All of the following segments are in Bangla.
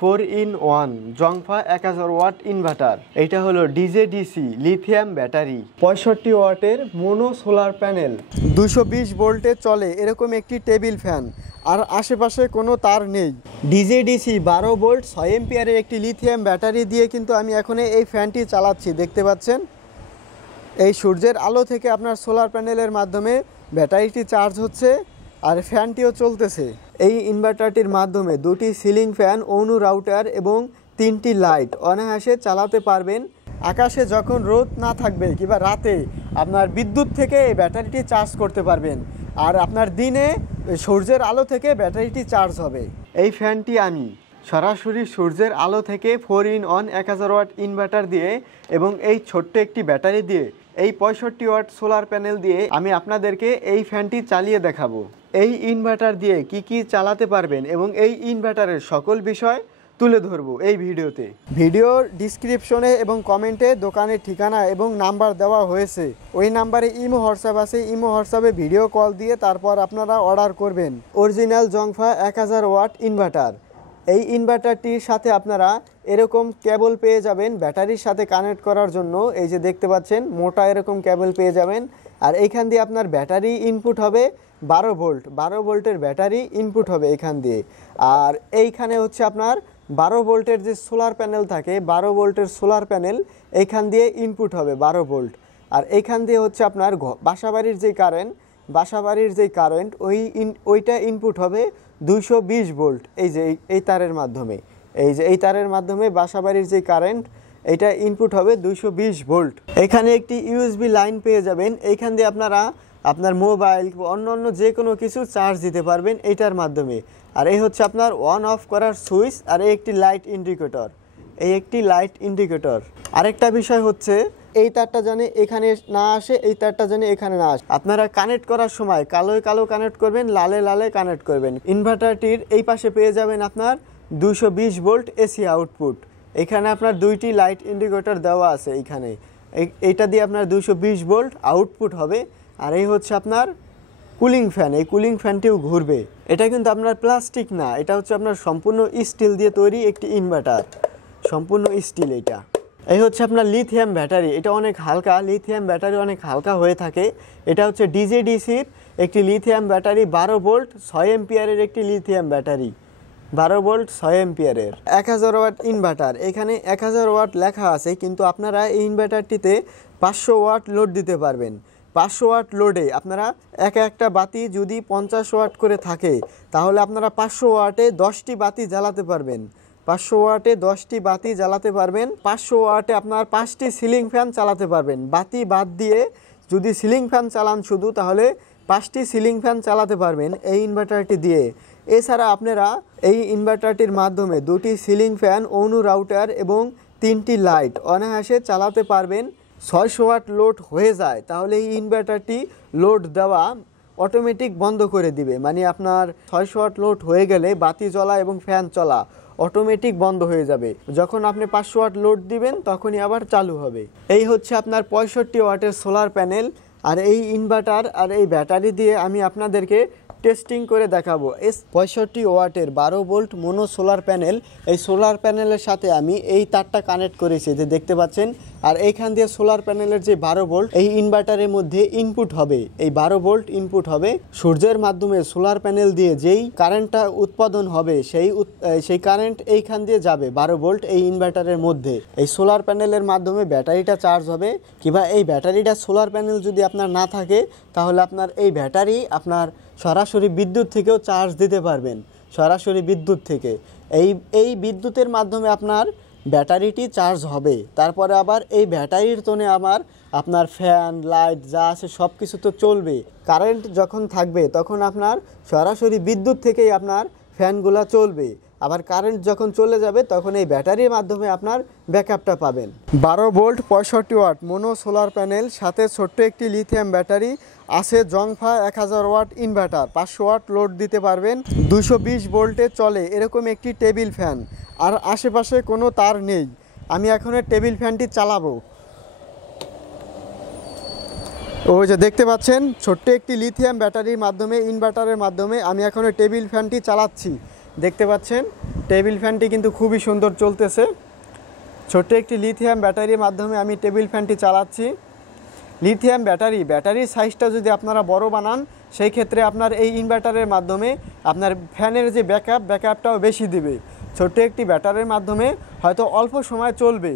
4-in-1 জংফা 1000 watt inverter. এটা হলো ডিজেডিসি লিথিয়াম ব্যাটারি, 65 ওয়াটের মোনো সোলার প্যানেল, 220 ভোল্টে চলে এরকম একটি টেবিল ফ্যান, আর আশেপাশে কোনো তার নেই। ডিজেডিসি 12 ভোল্ট 6 এম্পিয়ারের একটি লিথিয়াম ব্যাটারি দিয়ে কিন্তু আমি এখন এই ফ্যানটি চালাচ্ছি। দেখতে পাচ্ছেন এই সূর্যের আলো থেকে আপনার সোলার প্যানেলের মাধ্যমে ব্যাটারিটি চার্জ হচ্ছে আর ফ্যানটিও চলতেছে। এই ইনভার্টারটির মাধ্যমে দুটি সিলিং ফ্যান, অনু রাউটার এবং 3টি লাইট অনায়াসে চালাতে পারবেন। আকাশে যখন রোদ না থাকবে কিংবা রাতে আপনার বিদ্যুৎ থেকে এই ব্যাটারিটি চার্জ করতে পারবেন, আর আপনার দিনে সূর্যের আলো থেকে ব্যাটারিটি চার্জ হবে। এই ফ্যানটি আমি সরাসরি সূর্যের আলো থেকে 4-in-1 1000 ওয়াট ইনভার্টার দিয়ে এবং এই ছোট্ট একটি ব্যাটারি দিয়ে, এই 65 ওয়াট সোলার প্যানেল দিয়ে আমি আপনাদেরকে এই ফ্যানটি চালিয়ে দেখাবো। এই ইনভার্টার দিয়ে কি চালাতে পারবেন এবং এই ইনভার্টারের সকল বিষয় তুলে ধরবো এই ভিডিওতে। ভিডিওর ডিসক্রিপশনে এবং কমেন্টে দোকানের ঠিকানা এবং নাম্বার দেওয়া হয়েছে। ওই নাম্বারে ইমো হোয়াটসঅ্যাপ আছে, ইমো হোয়াটসঅ্যাপে ভিডিও কল দিয়ে তারপর আপনারা অর্ডার করবেন। অরিজিনাল জংফা 1000 ওয়াট ইনভার্টার। এই ইনভার্টারটির সাথে আপনারা এরকম কেবল পেয়ে যাবেন ব্যাটারির সাথে কানেক্ট করার জন্য। এই যে দেখতে পাচ্ছেন মোটা এরকম কেবল পেয়ে যাবেন, আর এইখান দিয়ে আপনার ব্যাটারি ইনপুট হবে 12 ভোল্ট, 12 ভোল্টের ব্যাটারি ইনপুট হবে এখান দিয়ে। আর এইখানে হচ্ছে আপনার 12 ভোল্টের যে সোলার প্যানেল থাকে, 12 ভোল্টের সোলার প্যানেল এইখান দিয়ে ইনপুট হবে 12 ভোল্ট। আর এইখান দিয়ে হচ্ছে আপনার বাসাবাড়ির যে কারেন্ট ওইটা ইনপুট হবে 220 ভোল্ট। এই যে এই তারের মাধ্যমে, এই তারের মাধ্যমে বাসাবাড়ির যে কারেন্ট এটা ইনপুট হবে 220 ভোল্ট। এখানে একটি ইউএসবি লাইন পেয়ে যাবেন, এইখান দিয়ে আপনারা আপনার মোবাইল অন্য যে কোনো কিছু চার্জ দিতে পারবেন এইটার মাধ্যমে। আর এই হচ্ছে আপনার অন অফ করার সুইচ, আর এই একটি লাইট ইন্ডিকেটর। আরেকটা বিষয় হচ্ছে এই তারটা যেন এখানে না আসে, এই তারটা যেন এখানে না আসে। আপনারা কানেক্ট করার সময় কালো কানেক্ট করবেন, লালে কানেক্ট করবেন। ইনভার্টারটির এই পাশে পেয়ে যাবেন আপনার 220 ভোল্ট এসি আউটপুট। এখানে আপনার দুইটি লাইট ইন্ডিকেটর দেওয়া আছে। এইটা দিয়ে আপনার 220 ভোল্ট আউটপুট হবে। আর এই হচ্ছে আপনার কুলিং ফ্যান, এই কুলিং ফ্যানটিও ঘুরবে। এটা কিন্তু আপনার প্লাস্টিক না, এটা হচ্ছে আপনার সম্পূর্ণ স্টিল দিয়ে তৈরি একটি ইনভার্টার, সম্পূর্ণ স্টিল। এই হচ্ছে আপনার লিথিয়াম ব্যাটারি, এটা অনেক হালকা, লিথিয়াম ব্যাটারি অনেক হালকা হয়ে থাকে। এটা হচ্ছে ডিজেডিসির একটি লিথিয়াম ব্যাটারি, 12 ভোল্ট 6 এম্পিয়ারের একটি লিথিয়াম ব্যাটারি, 12 ভোল্ট 6 এম্পিয়ারের 1000 ওয়াট ইনভার্টার। এখানে 1000 ওয়াট লেখা আছে, কিন্তু আপনারা এই ইনভার্টারটিতে 500 ওয়াট লোড দিতে পারবেন। 500 ওয়াট লোডে আপনারা একটা বাতি যদি 50 ওয়াট করে থাকে, তাহলে আপনারা 500 ওয়াটে 10টি বাতি জ্বালাতে পারবেন। 500 ওয়াটে 10টি বাতি জ্বালাতে পারবেন। 500 ওয়াটে আপনার 5টি সিলিং ফ্যান চালাতে পারবেন। বাতি বাদ দিয়ে যদি সিলিং ফ্যান চালান শুধু, তাহলে 5টি সিলিং ফ্যান চালাতে পারবেন এই ইনভার্টারটি দিয়ে। এছাড়া আপনারা এই ইনভার্টারটির মাধ্যমে 2টি সিলিং ফ্যান, অনু রাউটার এবং 3টি লাইট অনায়াসে চালাতে পারবেন। 600 ওয়াট লোড হয়ে যায়, তাহলে এই ইনভার্টারটি লোড দেওয়া অটোমেটিক বন্ধ করে দিবে। মানে আপনার 600 ওয়াট লোড হয়ে গেলে বাতি জ্বলা এবং ফ্যান চলা অটোমেটিক বন্ধ হয়ে যাবে। যখন আপনি 500 ওয়াট লোড দিবেন তখনই আবার চালু হবে। এই হচ্ছে আপনার 65 ওয়াটের সোলার প্যানেল। আর এই ইনভার্টার আর এই ব্যাটারি দিয়ে আমি আপনাদেরকে টেস্টিং করে দেখাবো। 65 ওয়াটের 12 ভোল্ট মোনো সোলার প্যানেল, এই সোলার প্যানেলের সাথে আমি এই তারটা কানেক্ট করেছি, যে দেখতে পাচ্ছেন। আর এইখান দিয়ে সোলার প্যানেলের যে 12 ভোল্ট এই ইনভার্টারের মধ্যে ইনপুট হবে, এই 12 ভোল্ট ইনপুট হবে। সূর্যের মাধ্যমে সোলার প্যানেল দিয়ে যেই কারেন্টটা উৎপাদন হবে সেই কারেন্ট এইখান দিয়ে যাবে 12 ভোল্ট এই ইনভার্টারের মধ্যে। এই সোলার প্যানেলের মাধ্যমে ব্যাটারিটা চার্জ হবে। কিংবা এই ব্যাটারিটা সোলার প্যানেল যদি আপনার না থাকে, তাহলে আপনার এই ব্যাটারি আপনার সরাসরি বিদ্যুৎ থেকেও চার্জ দিতে পারবেন, সরাসরি বিদ্যুৎ থেকে। এই বিদ্যুতের মাধ্যমে আপনার ব্যাটারিটি চার্জ হবে। তারপরে আবার এই ব্যাটারির তোনে আপনার ফ্যান, লাইট যা আছে সব কিছু তো চলবে। কারেন্ট যখন থাকবে তখন আপনার সরাসরি বিদ্যুৎ থেকেই আপনার ফ্যানগুলো চলবে। আবার কারেন্ট যখন চলে যাবে তখন এই ব্যাটারির মাধ্যমে আপনার ব্যাকআপটা পাবেন। 12 volt 65 watt mono solar panel, সাথে ছোট্ট একটি লিথিয়াম ব্যাটারি আছে। জংফা 1000 ওয়াট ইনভার্টার, 500 ওয়াট লোড দিতে পারবেন। 220 ভোল্টে চলে এরকম একটি টেবিল ফ্যান, আর আশেপাশে কোনো তার নেই। আমি এখন টেবিল ফ্যানটি চালাবো। ওই যে দেখতে পাচ্ছেন ছোট্ট একটি লিথিয়াম ব্যাটারির মাধ্যমে, ইনভার্টারের মাধ্যমে আমি এখন টেবিল ফ্যানটি চালাচ্ছি। দেখতে পাচ্ছেন টেবিল ফ্যানটি কিন্তু খুবই সুন্দর চলতেছে। ছোট্ট একটি লিথিয়াম ব্যাটারির মাধ্যমে আমি টেবিল ফ্যানটি চালাচ্ছি। লিথিয়াম ব্যাটারির সাইজটা যদি আপনারা বড় বানান, সেই ক্ষেত্রে আপনার এই ইনভার্টারের মাধ্যমে আপনার ফ্যানের যে ব্যাকআপটাও বেশি দিবে। ছোট্ট একটি ব্যাটারির মাধ্যমে হয়তো অল্প সময় চলবে,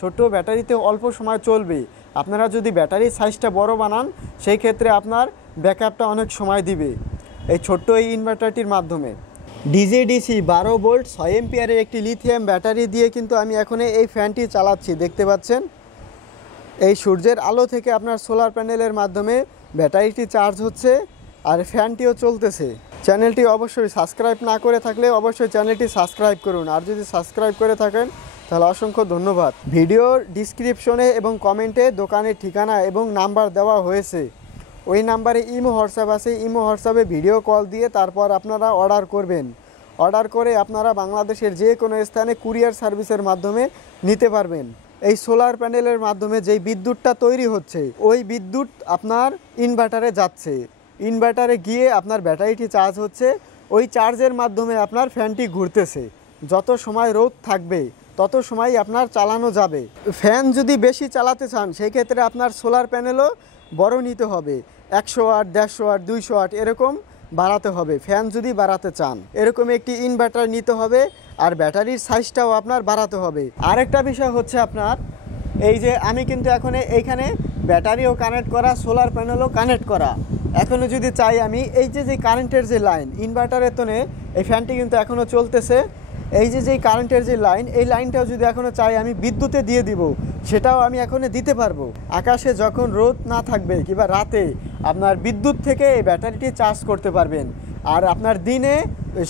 ছোট্ট ব্যাটারিতে অল্প সময় চলবে। আপনারা যদি ব্যাটারির সাইজটা বড় বানান, সেই ক্ষেত্রে আপনার ব্যাকআপটা অনেক সময় দিবে এই ছোট্ট এই ইনভার্টারটির মাধ্যমে। ডিসি 12 ভোল্ট 6 এম্পিয়ারের একটি লিথিয়াম ব্যাটারি দিয়ে কিন্তু আমি এখন এই ফ্যানটি চালাচ্ছি। দেখতে পাচ্ছেন এই সূর্যের আলো থেকে আপনার সোলার প্যানেলের মাধ্যমে ব্যাটারিটি চার্জ হচ্ছে আর ফ্যানটিও চলতেছে। চ্যানেলটি অবশ্যই সাবস্ক্রাইব না করে থাকলে অবশ্যই চ্যানেলটি সাবস্ক্রাইব করুন, আর যদি সাবস্ক্রাইব করে থাকেন তাহলে অসংখ্য ধন্যবাদ। ভিডিওর ডিসক্রিপশনে এবং কমেন্টে দোকানের ঠিকানা এবং নাম্বার দেওয়া হয়েছে। ওই নাম্বারে ইমো হোয়াটসঅ্যাপ আছে, ইমো হোয়াটসঅ্যাপে ভিডিও কল দিয়ে তারপর আপনারা অর্ডার করবেন। অর্ডার করে আপনারা বাংলাদেশের যে কোনো স্থানে কুরিয়ার সার্ভিসের মাধ্যমে নিতে পারবেন। এই সোলার প্যানেলের মাধ্যমে যেই বিদ্যুৎটা তৈরি হচ্ছে, ওই বিদ্যুৎ আপনার ইনভার্টারে যাচ্ছে। ইনভার্টারে গিয়ে আপনার ব্যাটারিটি চার্জ হচ্ছে, ওই চার্জের মাধ্যমে আপনার ফ্যানটি ঘুরতেছে। যত সময় রোদ থাকবে তত সময় আপনার চালানো যাবে। ফ্যান যদি বেশি চালাতে চান, সেই ক্ষেত্রে আপনার সোলার প্যানেলও বড় নিতে হবে। 100 ওয়াট, 150 ওয়াট, 200 ওয়াট এরকম বাড়াতে হবে। ফ্যান যদি বাড়াতে চান, এরকম একটি ইনভার্টার নিতে হবে, আর ব্যাটারির সাইজটাও আপনার বাড়াতে হবে। আরেকটা বিষয় হচ্ছে আপনার এই যে আমি কিন্তু এখন এইখানে ব্যাটারিও কানেক্ট করা, সোলার প্যানেলও কানেক্ট করা। এখনও যদি চাই আমি এই যে কারেন্টের যে লাইন ইনভার্টারের তোনে, এই ফ্যানটি কিন্তু এখনও চলতেছে। এই যে কারেন্টের যে লাইন, এই লাইনটাও যদি এখনও চাই আমি বিদ্যুতে দিয়ে দিব, সেটাও আমি এখনও দিতে পারবো। আকাশে যখন রোদ না থাকবে কিংবা রাতে আপনার বিদ্যুৎ থেকে এই ব্যাটারিটি চার্জ করতে পারবেন, আর আপনার দিনে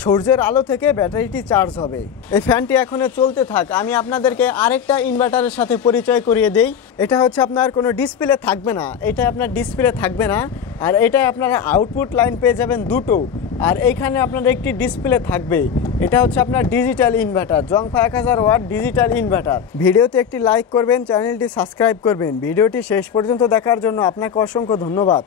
সূর্যের আলো থেকে ব্যাটারিটি চার্জ হবে। এই ফ্যানটি এখনও চলতে থাক। আমি আপনাদেরকে আরেকটা ইনভার্টারের সাথে পরিচয় করিয়ে দেই। এটা হচ্ছে আপনার কোনো ডিসপ্লে থাকবে না, এটা আপনার ডিসপ্লে থাকবে না, আর এটাই আপনারা আউটপুট লাইন পেয়ে যাবেন দুটো, আর এইখানে আপনার একটি ডিসপ্লে থাকবে। এটা হচ্ছে আপনার ডিজিটাল ইনভার্টার, জংফা 1000 ওয়াট ডিজিটাল ইনভার্টার। ভিডিওতে একটি লাইক করবেন, চ্যানেলটি সাবস্ক্রাইব করবেন। ভিডিওটি শেষ পর্যন্ত দেখার জন্য আপনাকে অসংখ্য ধন্যবাদ।